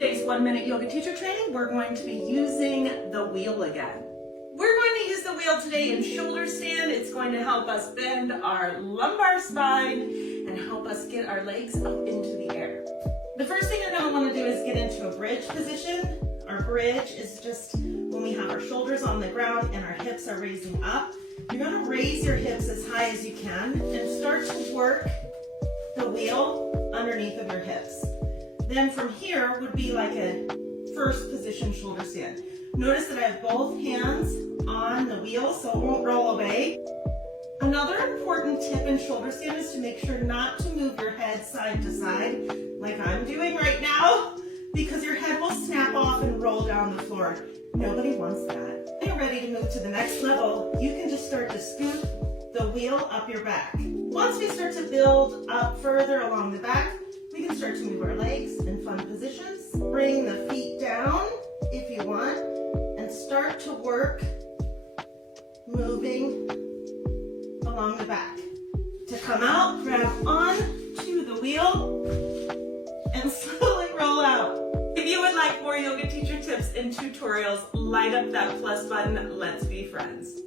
today's 1-minute yoga teacher training, we're going to be using the wheel again. We're going to use the wheel today in shoulder stand. It's going to help us bend our lumbar spine and help us get our legs up into the air. The first thing you're going to want to do is get into a bridge position. Our bridge is just when we have our shoulders on the ground and our hips are raising up. You're going to raise your hips as high as you can and start to work the wheel underneath of your hips. Then from here would be like a first position shoulder stand. Notice that I have both hands on the wheel so it won't roll away. Another important tip in shoulder stand is to make sure not to move your head side to side like I'm doing right now, because your head will snap off and roll down the floor. Nobody wants that. When you're ready to move to the next level, you can just start to scoop the wheel up your back. Once we start to build up further along the back, we can start to move our legs in fun positions. Bring the feet down if you want, and start to work moving along the back. To come out, grab on to the wheel and slowly roll out. If you would like more yoga teacher tips and tutorials, light up that plus button. Let's be friends.